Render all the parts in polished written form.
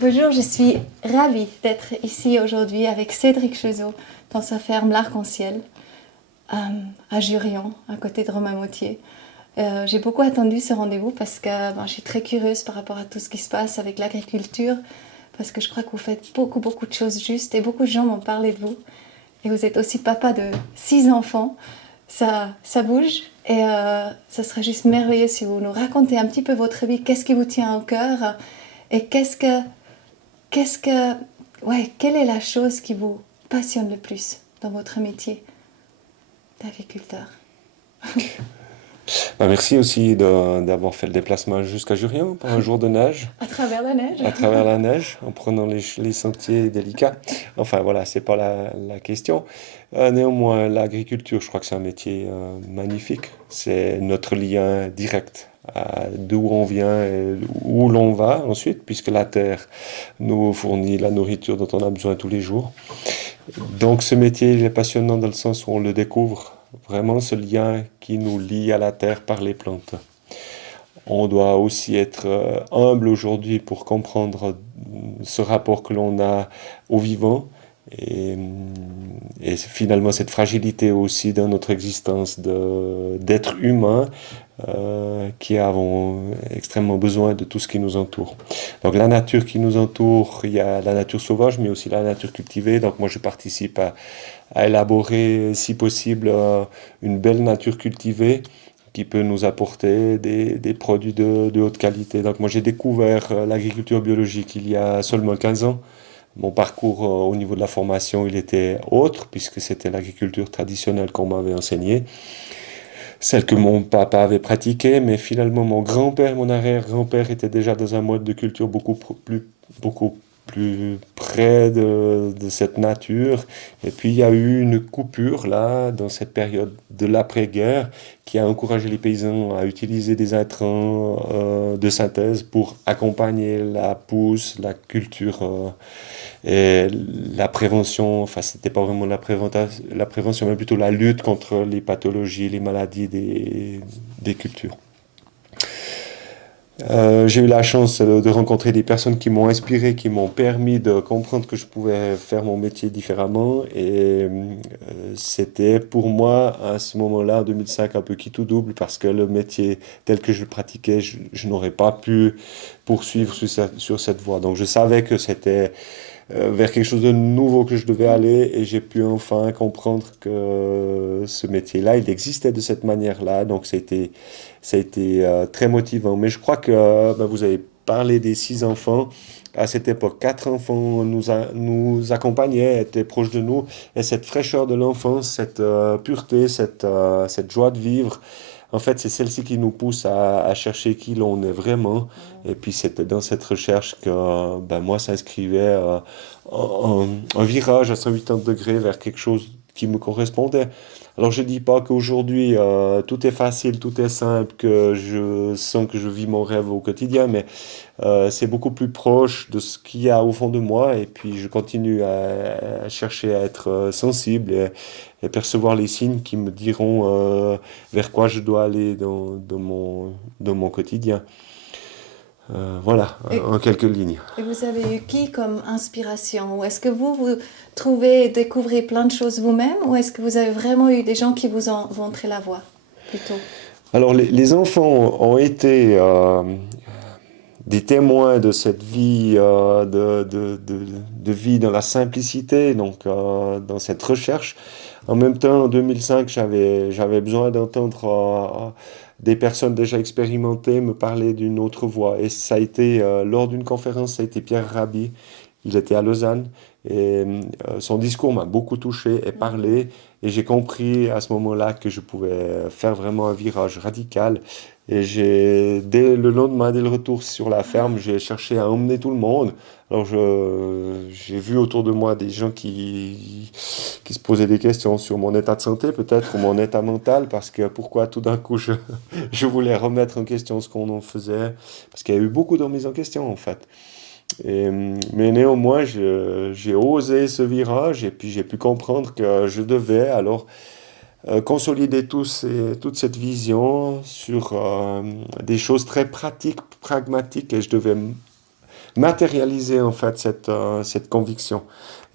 Bonjour, je suis ravie d'être ici aujourd'hui avec Cédric Chezot dans sa ferme L'Arc-en-Ciel à Jurion, à côté de Romain-Moutier. J'ai beaucoup attendu ce rendez-vous parce que je suis très curieuse par rapport à tout ce qui se passe avec l'agriculture, parce que je crois que vous faites beaucoup de choses justes et beaucoup de gens m'ont parlé de vous. Et vous êtes aussi papa de 6 enfants. Ça bouge et ça serait juste merveilleux si vous nous racontez un petit peu votre vie, qu'est-ce qui vous tient au cœur et quelle est la chose qui vous passionne le plus dans votre métier d'agriculteur? Merci aussi d'avoir fait le déplacement jusqu'à Jurien par un jour de neige, À travers la neige? à travers la neige, en prenant les sentiers délicats. Enfin voilà, c'est pas la question. Néanmoins, l'agriculture, je crois que c'est un métier magnifique. C'est notre lien direct à d'où on vient et où l'on va ensuite, puisque la terre nous fournit la nourriture dont on a besoin tous les jours. Donc ce métier, il est passionnant dans le sens où on le découvre, vraiment ce lien qui nous lie à la terre par les plantes. On doit aussi être humble aujourd'hui pour comprendre ce rapport que l'on a au vivant et, et finalement cette fragilité aussi dans notre existence d'être humain qui avons extrêmement besoin de tout ce qui nous entoure. Donc la nature qui nous entoure, il y a la nature sauvage, mais aussi la nature cultivée. Donc moi je participe à élaborer, si possible, une belle nature cultivée qui peut nous apporter des produits de haute qualité. Donc moi j'ai découvert l'agriculture biologique il y a seulement 15 ans. Mon parcours au niveau de la formation, il était autre, puisque c'était l'agriculture traditionnelle qu'on m'avait enseignée, celle que mon papa avait pratiquée, mais finalement mon grand-père, mon arrière-grand-père était déjà dans un mode de culture beaucoup plus près de cette nature. Et puis il y a eu une coupure là, dans cette période de l'après-guerre, qui a encouragé les paysans à utiliser des intrants de synthèse pour accompagner la pousse, la culture et la prévention, enfin, c'était pas vraiment la prévention, mais plutôt la lutte contre les pathologies, les maladies des cultures. J'ai eu la chance de rencontrer des personnes qui m'ont inspiré, qui m'ont permis de comprendre que je pouvais faire mon métier différemment. Et c'était pour moi, à ce moment-là, en 2005, un peu qui tout double, parce que le métier tel que je le pratiquais, je n'aurais pas pu poursuivre sur cette voie. Donc je savais que c'était vers quelque chose de nouveau que je devais aller et j'ai pu enfin comprendre que ce métier-là, il existait de cette manière-là. Donc ça a été très motivant. Mais je crois que vous avez parlé des 6 enfants. À cette époque, 4 enfants nous accompagnaient, étaient proches de nous. Et cette fraîcheur de l'enfance, cette pureté, cette joie de vivre, en fait, c'est celle-ci qui nous pousse à chercher qui l'on est vraiment. Et puis, c'est dans cette recherche que moi s'inscrivait un virage à 180 degrés vers quelque chose qui me correspondait. Alors, je dis pas qu'aujourd'hui, tout est facile, tout est simple, que je sens que je vis mon rêve au quotidien, mais c'est beaucoup plus proche de ce qu'il y a au fond de moi. Et puis, je continue à chercher à être sensible et percevoir les signes qui me diront vers quoi je dois aller dans mon quotidien. Voilà, Et, en quelques lignes. et vous avez eu qui comme inspiration? Ou est-ce que vous trouvez et découvrez plein de choses vous-même? Ou est-ce que vous avez vraiment eu des gens qui vous ont montré la voie plutôt? Alors, les enfants ont été des témoins de cette vie, de vie dans la simplicité, donc dans cette recherche. En même temps, en 2005, j'avais besoin d'entendre des personnes déjà expérimentées me parler d'une autre voie. Et ça a été, lors d'une conférence, ça a été Pierre Rabhi. Il était à Lausanne et son discours m'a beaucoup touché et parlé. Et j'ai compris à ce moment-là que je pouvais faire vraiment un virage radical. Et dès le lendemain, dès le retour sur la ferme, j'ai cherché à emmener tout le monde. Alors j'ai vu autour de moi des gens qui se posaient des questions sur mon état de santé peut-être, ou mon état mental, parce que pourquoi tout d'un coup je voulais remettre en question ce qu'on en faisait, parce qu'il y a eu beaucoup de remises en question en fait. Mais néanmoins, j'ai osé ce virage et puis j'ai pu comprendre que je devais alors consolider toute cette vision sur des choses très pratiques, pragmatiques et je devais matérialiser en fait cette conviction.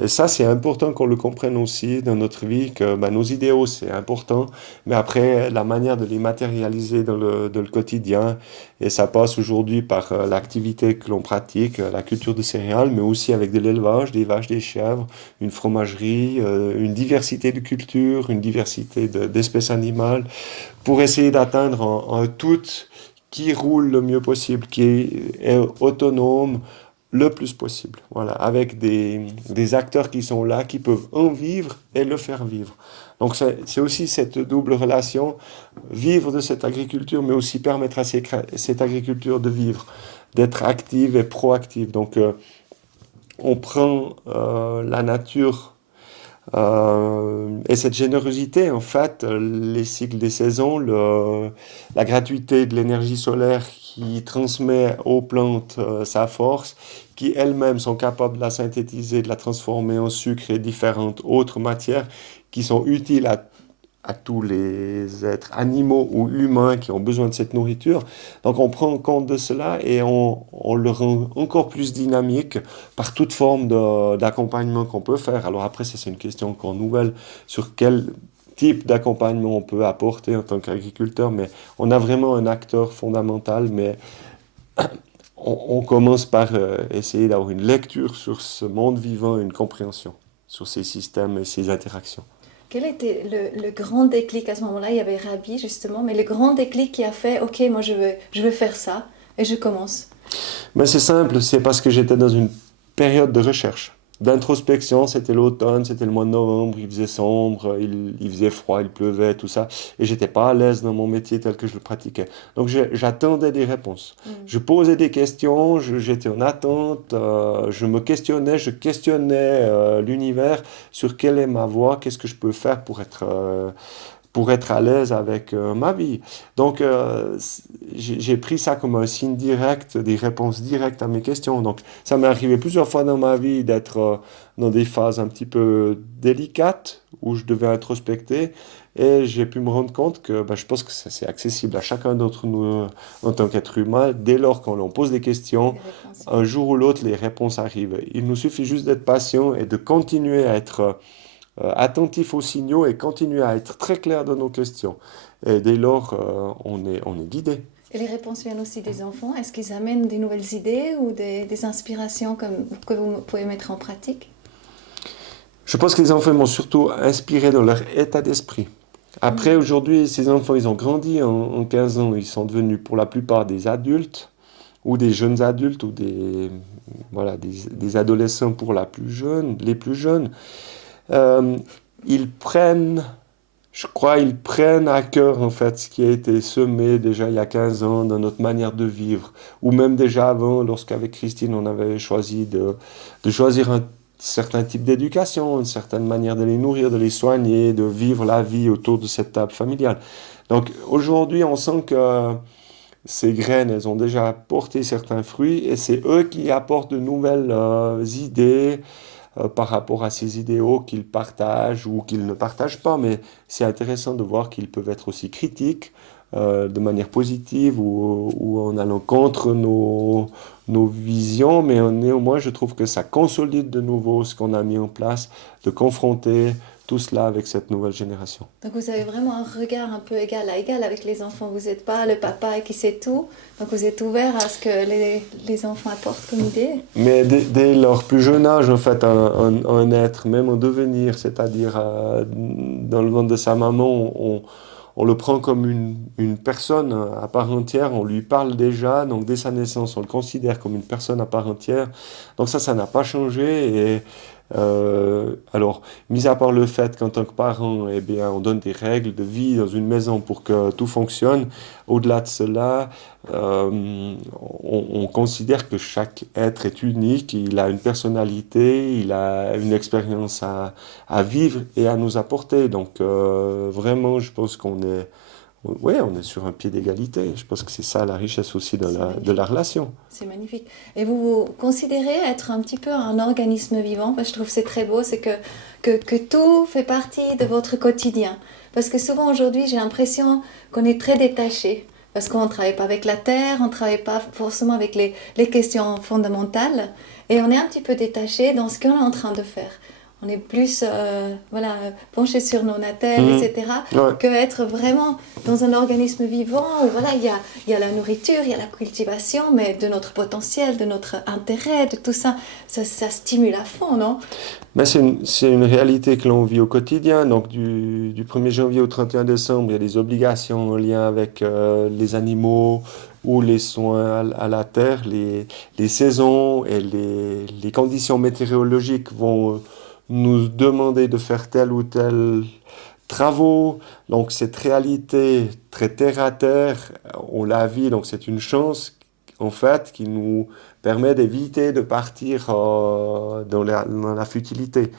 Et ça, c'est important qu'on le comprenne aussi dans notre vie, que ben, nos idéaux, c'est important, mais après, la manière de les matérialiser dans le quotidien, et ça passe aujourd'hui par l'activité que l'on pratique, la culture de céréales, mais aussi avec de l'élevage, des vaches, des chèvres, une fromagerie, une diversité de cultures, une diversité d'espèces animales, pour essayer d'atteindre un tout qui roule le mieux possible, qui est autonome le plus possible. Voilà, avec des acteurs qui sont là, qui peuvent en vivre et le faire vivre. Donc c'est aussi cette double relation, vivre de cette agriculture, mais aussi permettre à cette agriculture de vivre, d'être active et proactive. Donc on prend la nature et cette générosité, en fait, les cycles des saisons, la gratuité de l'énergie solaire qui transmet aux plantes sa force, qui elles-mêmes sont capables de la synthétiser, de la transformer en sucre et différentes autres matières qui sont utiles à tous les êtres animaux ou humains qui ont besoin de cette nourriture. Donc on prend compte de cela et on le rend encore plus dynamique par toute forme d'accompagnement qu'on peut faire. Alors après, ça, c'est une question encore nouvelle sur quel type d'accompagnement on peut apporter en tant qu'agriculteur, mais on a vraiment un acteur fondamental, mais on commence par essayer d'avoir une lecture sur ce monde vivant, une compréhension sur ces systèmes et ces interactions. Quel était le grand déclic à ce moment-là? Il y avait Rabi justement, mais le grand déclic qui a fait, ok, moi je veux faire ça et je commence. Mais c'est simple, c'est parce que j'étais dans une période de recherche, d'introspection. C'était l'automne, c'était le mois de novembre, il faisait sombre, il faisait froid, il pleuvait, tout ça. Et j'étais pas à l'aise dans mon métier tel que je le pratiquais. Donc j'attendais des réponses. Mm. Je posais des questions, j'étais en attente, je me questionnais, je questionnais l'univers sur quelle est ma voie, qu'est-ce que je peux faire pour être à l'aise avec ma vie. Donc, j'ai pris ça comme un signe direct, des réponses directes à mes questions. Donc, ça m'est arrivé plusieurs fois dans ma vie d'être dans des phases un petit peu délicates où je devais introspecter. Et j'ai pu me rendre compte que ben, je pense que c'est accessible à chacun d'entre nous en tant qu'être humain. Dès lors qu'on l'on pose des questions, Les réponses. un jour ou l'autre, les réponses arrivent. Il nous suffit juste d'être patient et de continuer à être attentif aux signaux et continuer à être très clair dans nos questions. Et dès lors, on est guidé. Et les réponses viennent aussi des enfants. Est-ce qu'ils amènent des nouvelles idées ou des inspirations que vous pouvez mettre en pratique? Je pense que les enfants m'ont surtout inspiré dans leur état d'esprit. Après, Mm. aujourd'hui, ces enfants, ils ont grandi en 15 ans, ils sont devenus pour la plupart des adultes ou des jeunes adultes ou voilà, des adolescents pour les plus jeunes. Euh, ils prennent Je crois ils prennent à cœur en fait ce qui a été semé déjà il y a 15 ans dans notre manière de vivre, ou même déjà avant, lorsqu'avec Christine on avait choisi de choisir un certain type d'éducation, une certaine manière de les nourrir, de les soigner, de vivre la vie autour de cette table familiale. Donc aujourd'hui on sent que ces graines, elles ont déjà porté certains fruits et c'est eux qui apportent de nouvelles idées, par rapport à ces idéaux qu'ils partagent ou qu'ils ne partagent pas, mais c'est intéressant de voir qu'ils peuvent être aussi critiques de manière positive ou en allant contre nos visions, mais néanmoins, je trouve que ça consolide de nouveau ce qu'on a mis en place, de confronter tout cela avec cette nouvelle génération. Donc vous avez vraiment un regard un peu égal à égal avec les enfants. Vous n'êtes pas le papa qui sait tout. Donc vous êtes ouvert à ce que les enfants apportent comme idée. Mais dès leur plus jeune âge, en fait, un être, même en devenir, c'est-à-dire dans le ventre de sa maman, on le prend comme une personne à part entière, on lui parle déjà, donc dès sa naissance, on le considère comme une personne à part entière. Donc ça n'a pas changé. Et alors, mis à part le fait qu'en tant que parent, eh bien, on donne des règles de vie dans une maison pour que tout fonctionne, au-delà de cela, on considère que chaque être est unique, il a une personnalité, il a une expérience à vivre et à nous apporter. Donc vraiment, je pense ouais, on est sur un pied d'égalité. Je pense que c'est ça la richesse aussi C'est de la magnifique. relation. C'est magnifique. Et vous vous considérez être un petit peu un organisme vivant? Parce que je trouve que c'est très beau, c'est que tout fait partie de votre quotidien. Parce que souvent aujourd'hui, j'ai l'impression qu'on est très détaché. parce qu'on ne travaille pas avec la terre, on ne travaille pas forcément avec les questions fondamentales, et on est un petit peu détaché dans ce qu'on est en train de faire. On est plus voilà, penché sur nos natelles, Mhm. etc., Ouais. que être vraiment dans un organisme vivant où voilà, il y a la nourriture, il y a la cultivation, mais de notre potentiel, de notre intérêt, de tout ça, ça stimule à fond, non? Mais c'est une réalité que l'on vit au quotidien. Donc, du 1er janvier au 31 décembre, il y a des obligations en lien avec les animaux ou les soins à la terre. Les saisons et les conditions météorologiques vont nous demander de faire tel ou tel travaux. Donc, cette réalité très terre à terre, on la vit. Donc, c'est une chance, en fait, qui nous permet d'éviter de partir dans la futilité.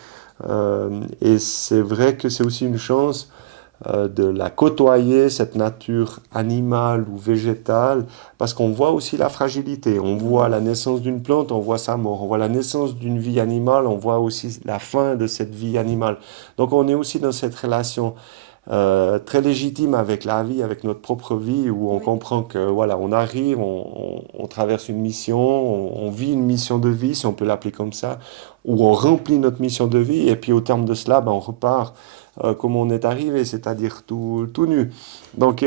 Et c'est vrai que c'est aussi une chance de la côtoyer, cette nature animale ou végétale, parce qu'on voit aussi la fragilité. On voit la naissance d'une plante, on voit sa mort. On voit la naissance d'une vie animale, on voit aussi la fin de cette vie animale. Donc on est aussi dans cette relation très légitime avec la vie, avec notre propre vie, où on Oui. comprend que voilà, on arrive, on traverse une mission, on vit une mission de vie, si on peut l'appeler comme ça, où on remplit notre mission de vie, et puis au terme de cela, ben, on repart comme on est arrivé, c'est-à-dire tout nu. Donc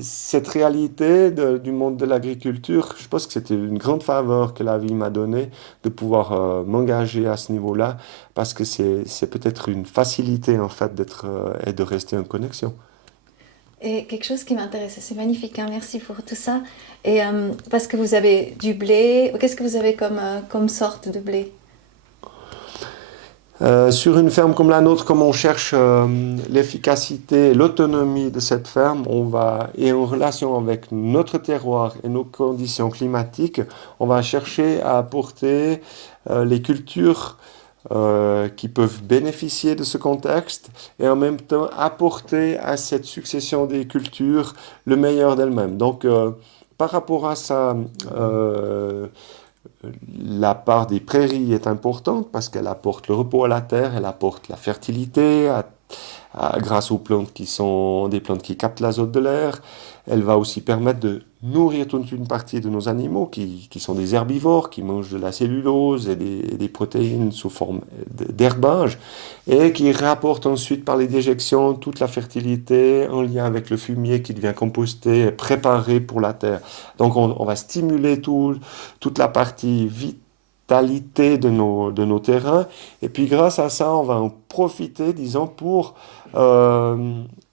cette réalité du monde de l'agriculture, je pense que c'était une grande faveur que la vie m'a donnée de pouvoir m'engager à ce niveau-là parce que c'est peut-être une facilité en fait d'être et de rester en connexion. Et quelque chose qui m'intéresse, c'est magnifique, hein, merci pour tout ça. Et parce que vous avez du blé, qu'est-ce que vous avez comme, comme sorte de blé? Sur une ferme comme la nôtre, comme on cherche l'efficacité, l'autonomie de cette ferme, on va, et en relation avec notre terroir et nos conditions climatiques, on va chercher à apporter les cultures qui peuvent bénéficier de ce contexte et en même temps apporter à cette succession des cultures le meilleur d'elles-mêmes. Donc, par rapport à ça, euh, la part des prairies est importante parce qu'elle apporte le repos à la terre, elle apporte la fertilité grâce aux plantes qui sont des plantes qui captent l'azote de l'air. Elle va aussi permettre de nourrir toute une partie de nos animaux qui sont des herbivores, qui mangent de la cellulose et des protéines sous forme d'herbage et qui rapportent ensuite par les déjections toute la fertilité en lien avec le fumier qui devient composté, préparé pour la terre. Donc on va stimuler toute la partie vitalité de nos terrains. Et puis grâce à ça, on va en profiter, disons, pour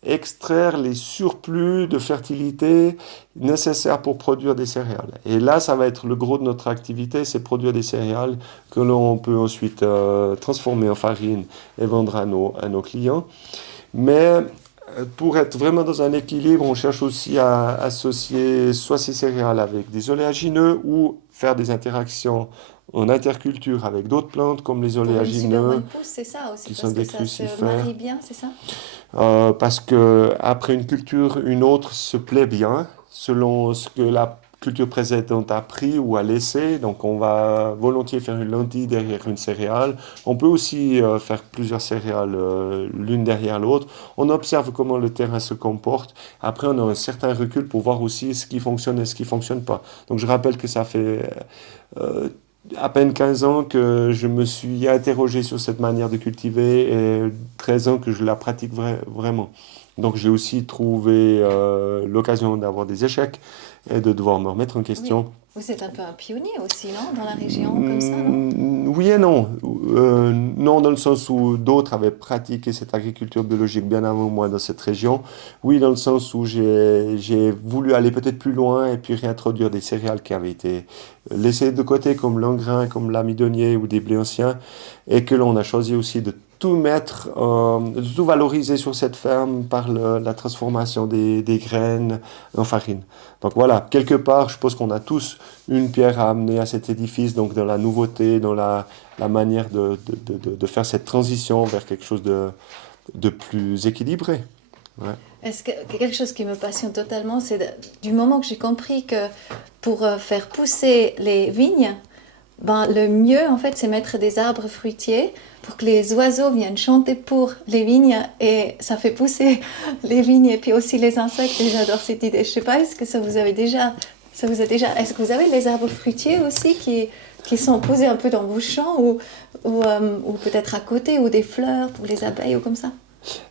extraire les surplus de fertilité nécessaires pour produire des céréales. Et là, ça va être le gros de notre activité, c'est produire des céréales que l'on peut ensuite transformer en farine et vendre à nos clients. Mais pour être vraiment dans un équilibre, on cherche aussi à associer soit ces céréales avec des oléagineux ou faire des interactions en interculture avec d'autres plantes comme les Pour une super oléagineux bonne pousse, c'est ça aussi, qui sont parce que des ça se marie crucifères. bien, c'est ça? Parce que après une culture, une autre se plaît bien selon ce que la culture précédente a pris ou a laissé. Donc on va volontiers faire une lentille derrière une céréale. On peut aussi faire plusieurs céréales l'une derrière l'autre. On observe comment le terrain se comporte. Après on a un certain recul pour voir aussi ce qui fonctionne et ce qui fonctionne pas. Donc je rappelle que ça fait euh, à peine 15 ans que je me suis interrogé sur cette manière de cultiver et 13 ans que je la pratique vraiment. Donc j'ai aussi trouvé l'occasion d'avoir des échecs et de devoir me remettre en Oui. question. Vous êtes un peu un pionnier aussi, non? Dans la région, comme ça, non? Oui et non. Non, dans le sens où d'autres avaient pratiqué cette agriculture biologique bien avant moi dans cette région. Oui, dans le sens où j'ai voulu aller peut-être plus loin et puis réintroduire des céréales qui avaient été laissées de côté, comme l'engrain, comme l'amidonnier ou des blés anciens, et que l'on a choisi aussi de tout mettre, de tout valoriser sur cette ferme par la transformation des graines en farine. Donc voilà, quelque part, je pense qu'on a tous une pierre à amener à cet édifice, donc dans la nouveauté, dans la manière de faire cette transition vers quelque chose de plus équilibré. Ouais. Est-ce que quelque chose qui me passionne totalement, c'est du moment que j'ai compris que pour faire pousser les vignes, Ben, le mieux, en fait, c'est mettre des arbres fruitiers pour que les oiseaux viennent chanter pour les vignes et ça fait pousser les vignes et puis aussi les insectes. Et j'adore cette idée. Je sais pas, est-ce que ça vous a déjà, est-ce que vous avez les arbres fruitiers aussi qui sont posés un peu dans vos champs ou peut-être à côté ou des fleurs pour les abeilles ou comme ça?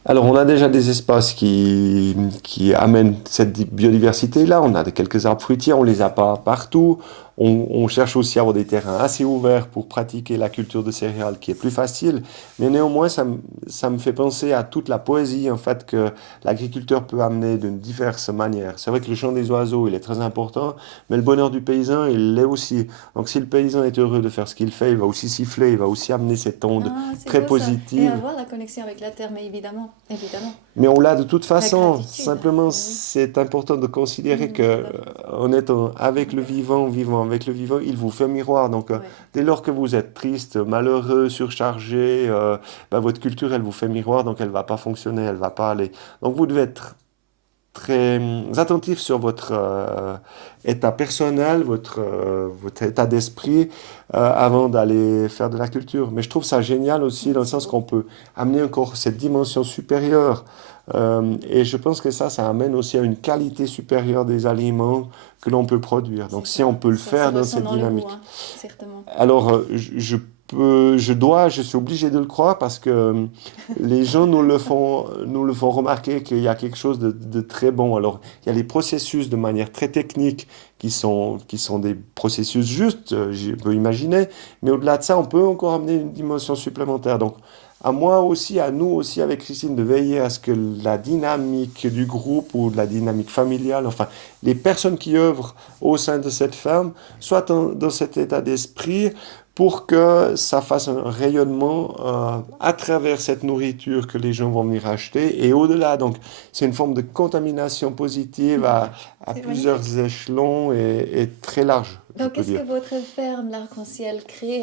Alors, on a déjà des espaces qui amènent cette biodiversité-là. On a quelques arbres fruitiers, on les a pas partout. On cherche aussi à avoir des terrains assez ouverts pour pratiquer la culture de céréales qui est plus facile. Mais néanmoins, ça me fait penser à toute la poésie en fait que l'agriculteur peut amener de diverses manières. C'est vrai que le chant des oiseaux, il est très important, mais le bonheur du paysan, il l'est aussi. Donc, si le paysan est heureux de faire ce qu'il fait, il va aussi siffler, il va aussi amener cette onde Ah, c'est très beau ça. Et positive. avoir la connexion avec la terre, mais évidemment, évidemment. Mais on l'a de toute La façon. gratitude. Simplement, Mais oui. c'est important de considérer que Tout à fait. en étant avec le vivant, vivant avec le vivant, il vous fait miroir. Donc, Ouais. dès lors que vous êtes triste, malheureux, surchargé, ben, votre culture, elle vous fait miroir, donc elle va pas fonctionner, elle va pas aller. Donc, vous devez être très attentif sur votre état personnel, votre état d'esprit avant d'aller faire de la culture. Mais je trouve ça génial aussi dans le C'est sens beau. qu'on peut amener encore cette dimension supérieure. Et je pense que ça amène aussi à une qualité supérieure des aliments que l'on peut produire. C'est Donc si on ça. peut le Ça se faire dans ressent cette dans le goût, dynamique. hein. Certainement. Alors, je suis obligé de le croire parce que les gens nous le font remarquer qu'il y a quelque chose de très bon. Alors, il y a les processus de manière très technique qui sont des processus justes, je peux imaginer, mais au-delà de ça, on peut encore amener une dimension supplémentaire. Donc, à moi aussi, à nous aussi, avec Christine, de veiller à ce que la dynamique du groupe ou de la dynamique familiale, enfin, les personnes qui œuvrent au sein de cette ferme, soient dans cet état d'esprit pour que ça fasse un rayonnement à travers cette nourriture que les gens vont venir acheter et au-delà. Donc, c'est une forme de contamination positive à C'est plusieurs magnifique. échelons et très large, je Donc, peux est-ce que dire. votre ferme, l'Arc-en-Ciel, crée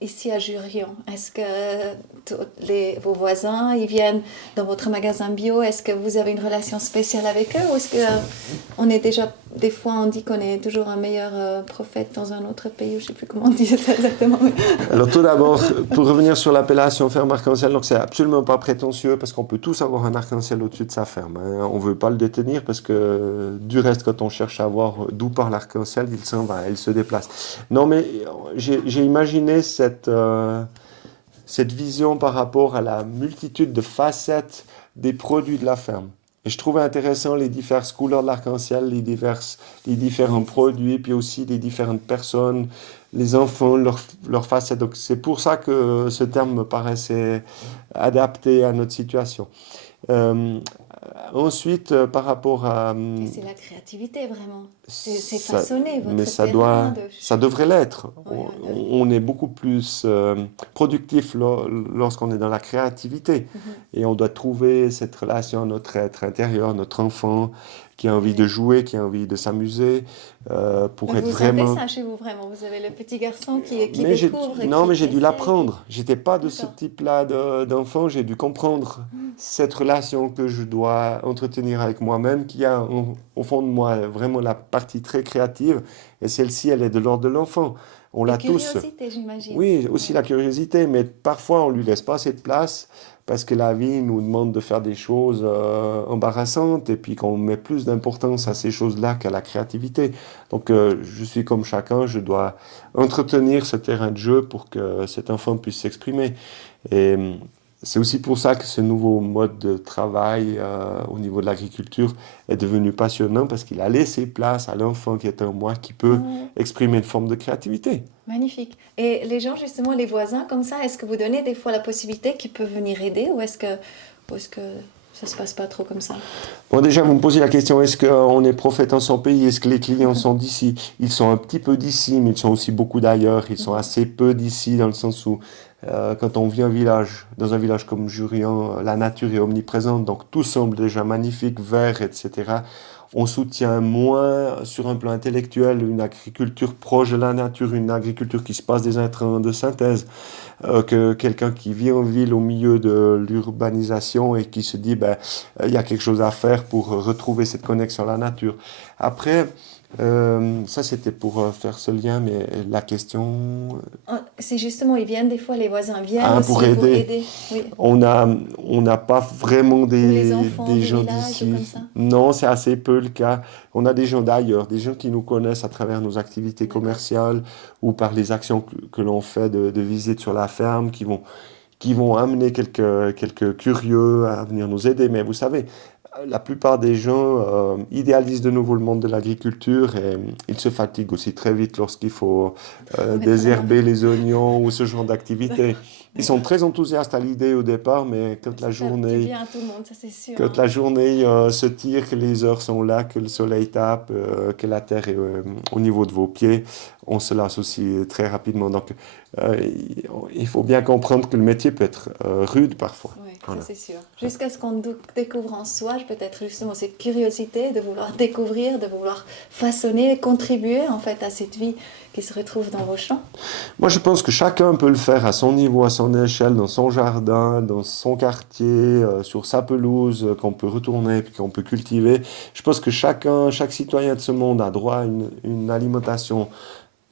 ici à Jurion? Est-ce que vos voisins, ils viennent dans votre magasin bio? Est-ce que vous avez une relation spéciale avec eux? Ou est-ce que on est déjà, des fois, on dit qu'on est toujours un meilleur prophète dans un autre pays, ou je ne sais plus comment on dit ça exactement. Alors tout d'abord, pour revenir sur l'appellation ferme arc-en-ciel, donc c'est absolument pas prétentieux parce qu'on peut tous avoir un arc-en-ciel au-dessus de sa ferme, hein. On veut pas le détenir parce que du reste, quand on cherche à voir d'où part l'arc-en-ciel, il s'en va, il se déplace. Non, mais j'ai imaginé cette vision par rapport à la multitude de facettes des produits de la ferme. Et je trouvais intéressant les diverses couleurs de l'arc-en-ciel, les différents Oui, c'est ça. produits, puis aussi les différentes personnes, les enfants, leurs facettes. Donc c'est pour ça que ce terme me paraissait adapté à notre situation. Euh, ensuite, par rapport à, Et c'est la créativité, vraiment. C'est ça, façonner mais votre terrain. ça devrait l'être. Oui, oui, oui, oui. On est beaucoup plus productif lorsqu'on est dans la créativité. Mhm. Et on doit trouver cette relation à notre être intérieur, notre enfant, qui a Oui, envie de oui. jouer, qui a envie de s'amuser, pour Donc être vous sentez vraiment. ça chez vous, vraiment. Vous avez le petit garçon qui Mais découvre, non, mais j'ai qui dû essaye, qui... l'apprendre. J'étais pas de ce D'accord. type-là d'enfant. J'ai dû comprendre cette relation que je dois entretenir avec moi-même, qui a au fond de moi vraiment la partie très créative. Et celle-ci, elle est de l'ordre de l'enfant. On Et l'a tous. curiosité, j'imagine. Oui, aussi Ouais. la curiosité, mais parfois on lui laisse pas assez de place parce que la vie nous demande de faire des choses embarrassantes et puis qu'on met plus d'importance à ces choses-là qu'à la créativité. Donc je suis comme chacun, je dois entretenir ce terrain de jeu pour que cet enfant puisse s'exprimer. Et c'est aussi pour ça que ce nouveau mode de travail au niveau de l'agriculture est devenu passionnant parce qu'il a laissé place à l'enfant qui est en moi qui peut Ouais. exprimer une forme de créativité. Magnifique. Et les gens, justement, les voisins, comme ça, est-ce que vous donnez des fois la possibilité qu'ils peuvent venir aider ou est-ce que ça se passe pas trop comme ça? Bon, déjà, vous me posez la question, est-ce qu'on est prophète en son pays? Est-ce que les clients sont d'ici? Ils sont un petit peu d'ici, mais ils sont aussi beaucoup d'ailleurs. Ils sont Mhm. assez peu d'ici, dans le sens où, quand on vit dans un village comme Jurian, la nature est omniprésente, donc tout semble déjà magnifique, vert, etc. On soutient moins, sur un plan intellectuel, une agriculture proche de la nature, une agriculture qui se passe des intrants de synthèse que quelqu'un qui vit en ville au milieu de l'urbanisation et qui se dit ben il y a quelque chose à faire pour retrouver cette connexion à la nature. Après, Ça, c'était pour faire ce lien, mais la question... C'est justement, ils viennent, des fois, les voisins viennent Pour aussi pour aider. aider. Oui. On a, on n'a pas vraiment Ou les des, enfants des du gens village ou comme d'ici. ça. Non, c'est assez peu le cas. On a des gens d'ailleurs, des gens qui nous connaissent à travers nos activités D'accord. commerciales ou par les actions que l'on fait de visite sur la ferme, qui vont amener quelques curieux à venir nous aider. Mais vous savez, la plupart des gens idéalisent de nouveau le monde de l'agriculture et ils se fatiguent aussi très vite lorsqu'il faut Mettre la main désherber dedans. les oignons ou ce genre d'activité. Ils sont D'accord. très enthousiastes à l'idée au départ, mais Mais ça fait du bien à tout le monde, ça c'est sûr, quand hein. la journée se tire, que les heures sont là, que le soleil tape, que la terre est au niveau de vos pieds, on se lasse aussi très rapidement. Donc, il faut bien comprendre que le métier peut être rude parfois. Oui, ça Voilà. c'est sûr. Jusqu'à ce qu'on découvre en soi, peut-être justement cette curiosité de vouloir découvrir, de vouloir façonner, contribuer en fait à cette vie qui se retrouve dans vos champs. Moi, je pense que chacun peut le faire à son niveau, à son échelle, dans son jardin, dans son quartier, sur sa pelouse, qu'on peut retourner, puis qu'on peut cultiver. Je pense que chaque citoyen de ce monde a droit à une alimentation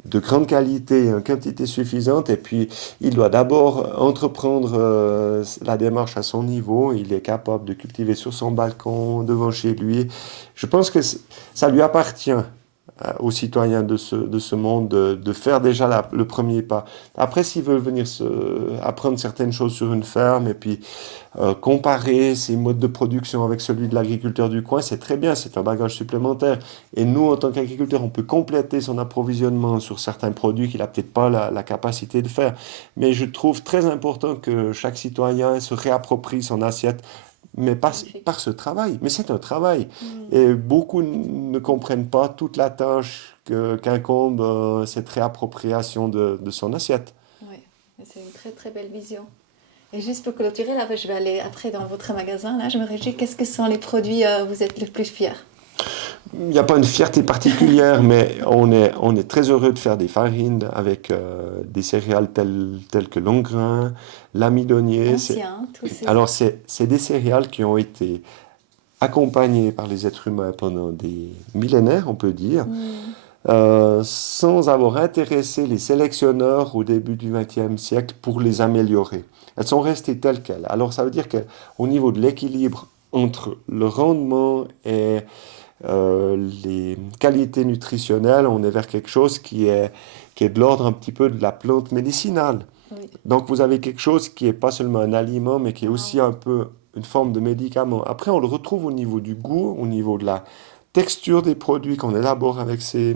de grande qualité, en quantité suffisante, et puis il doit d'abord entreprendre la démarche à son niveau. Il est capable de cultiver sur son balcon, devant chez lui. Je pense que ça lui appartient aux citoyens de ce monde de faire déjà le premier pas. Après, s'ils veulent venir apprendre certaines choses sur une ferme et puis comparer ses modes de production avec celui de l'agriculteur du coin, c'est très bien, c'est un bagage supplémentaire. Et nous, en tant qu'agriculteurs, on peut compléter son approvisionnement sur certains produits qu'il n'a peut-être pas la capacité de faire. Mais je trouve très important que chaque citoyen se réapproprie son assiette, mais Magnifique. par ce travail. Mais c'est un travail. Mm. Et beaucoup ne comprennent pas toute la tâche qu'incombe cette réappropriation de son assiette. Oui, c'est une très très belle vision. Et juste pour clôturer, là, je vais aller après dans votre magasin. Là, je me réjouis. Qu'est-ce que sont les produits vous êtes le plus fiers? Il n'y a pas une fierté particulière, mais on est très heureux de faire des farines avec des céréales telles que l'ongrain, l'amidonnier. Anciens, tous ces. Alors, c'est des céréales qui ont été accompagnées par les êtres humains pendant des millénaires, on peut dire, Mm. sans avoir intéressé les sélectionneurs au début du XXe siècle pour les améliorer. Elles sont restées telles quelles. Alors, ça veut dire qu'au niveau de l'équilibre entre le rendement et les qualités nutritionnelles, on est vers quelque chose qui est de l'ordre un petit peu de la plante médicinale. Oui. Donc vous avez quelque chose qui est pas seulement un aliment, mais qui est Wow. aussi un peu une forme de médicament. Après, on le retrouve au niveau du goût, au niveau de la texture des produits qu'on élabore avec ces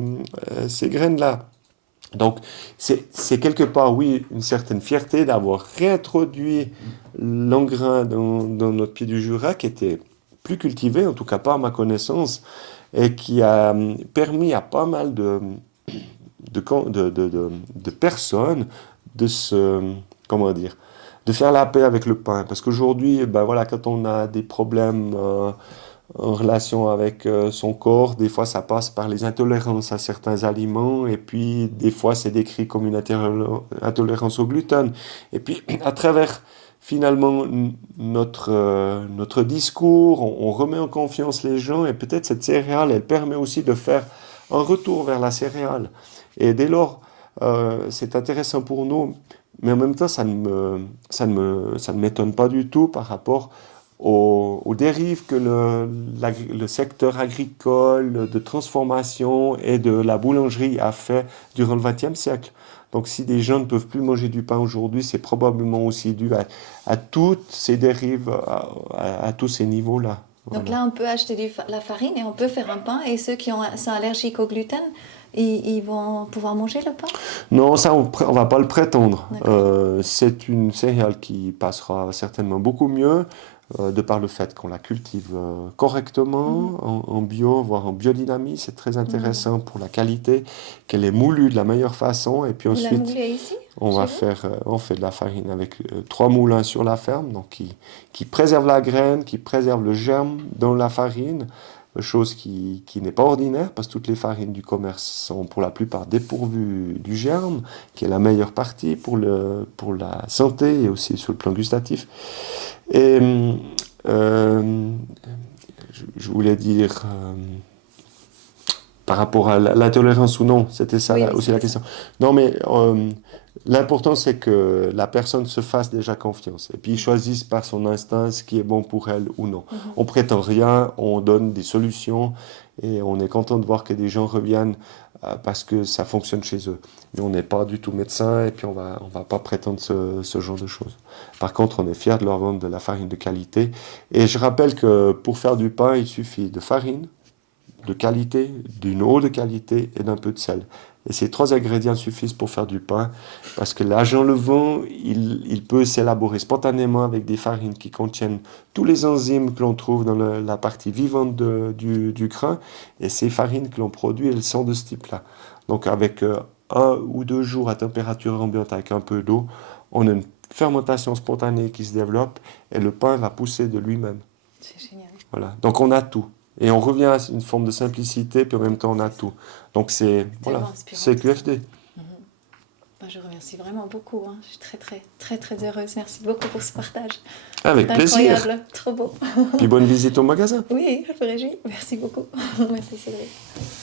graines-là. Donc, c'est quelque part, oui, une certaine fierté d'avoir réintroduit l'engrain dans notre pied du Jura, qui était plus cultivé, en tout cas pas à ma connaissance, et qui a permis à pas mal de personnes de se, comment dire, de faire la paix avec le pain. Parce qu'aujourd'hui, ben voilà, quand on a des problèmes en relation avec son corps. Des fois, ça passe par les intolérances à certains aliments, et puis des fois, c'est décrit comme une intolérance au gluten. Et puis, à travers finalement notre discours, on remet en confiance les gens, et peut-être cette céréale, elle permet aussi de faire un retour vers la céréale. Et dès lors, c'est intéressant pour nous, mais en même temps, ça ne m'étonne pas du tout par rapport aux dérives que le secteur agricole de transformation et de la boulangerie a fait durant le XXe siècle. Donc si des gens ne peuvent plus manger du pain aujourd'hui, c'est probablement aussi dû à toutes ces dérives, à tous ces niveaux-là. Donc Voilà. là, on peut acheter la farine et on peut faire un pain. Et ceux qui sont allergiques au gluten, ils vont pouvoir manger le pain? Non, ça, on va pas le prétendre. D'accord. C'est une céréale qui passera certainement beaucoup mieux, de par le fait qu'on la cultive correctement, Mhm. en bio, voire en biodynamie. C'est très Mhm. intéressant pour la qualité, qu'elle est moulue de la meilleure façon. Et puis Vous la ensuite, moulez ici, chez vous? on fait de la farine avec 3 moulins sur la ferme, donc qui préservent la graine, qui préservent le germe dans la farine, chose qui n'est pas ordinaire, parce que toutes les farines du commerce sont pour la plupart dépourvues du germe, qui est la meilleure partie pour la santé et aussi sur le plan gustatif. Et je voulais dire par rapport à la tolérance ou non, c'était ça Oui, là, oui, aussi la c'était ça. question. Non, mais l'important c'est que la personne se fasse déjà confiance et puis choisisse par son instinct ce qui est bon pour elle ou non. Mhm. On prétend rien, on donne des solutions et on est content de voir que des gens reviennent parce que ça fonctionne chez eux. Mais on n'est pas du tout médecin et puis on va pas prétendre ce genre de choses. Par contre, on est fier de leur vendre de la farine de qualité. Et je rappelle que pour faire du pain, il suffit de farine, de qualité, d'une eau de qualité et d'un peu de sel. Et ces trois ingrédients suffisent pour faire du pain, parce que l'agent levain, il peut s'élaborer spontanément avec des farines qui contiennent tous les enzymes que l'on trouve dans la partie vivante du grain, et ces farines que l'on produit, elles sont de ce type-là. Donc avec 1 ou 2 jours à température ambiante avec un peu d'eau, on a une fermentation spontanée qui se développe, et le pain va pousser de lui-même. C'est génial. Voilà. Donc on a tout. Et on revient à une forme de simplicité, puis en même temps on a C'est ça. tout. Donc c'est C'est tellement voilà, inspirant c'est tout ça. QFD. Mhm. Ben, je remercie vraiment beaucoup, hein. Je suis très, très, très, très heureuse. Merci beaucoup pour ce partage. Avec C'est plaisir. incroyable. Trop beau. Puis bonne visite au magasin. Oui, je me réjouis. Merci beaucoup. Merci Cédric.